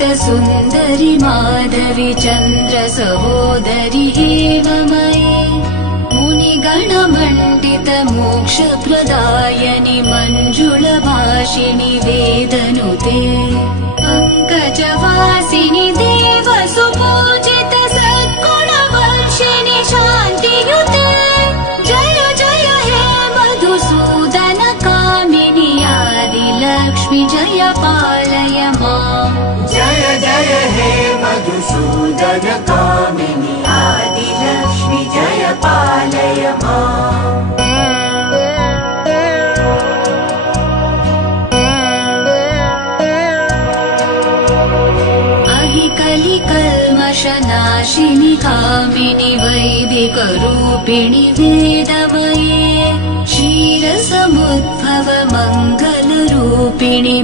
सुन्दरि माधवी चन्द्र सहोदरि हेममयी मुनिगणमण्डित मोक्षप्रदायनि मञ्जुलभाषिणि वेदनुते पङ्कजवासिनि देवसुपूजित सद्गुणवर्षिणि शान्तियुते जय जय हे मधुसूदन कामिनि आदिलक्ष्मि जय पालय माम् जय जय हे मधुसूदन कामिनि आदिलक्ष्मि जय पालय माम् कलिकल्मषनाशिनि कामिनि वैदिकरूपिणि वेदमये क्षीरसमुद्भव मङ्गलरूपिणि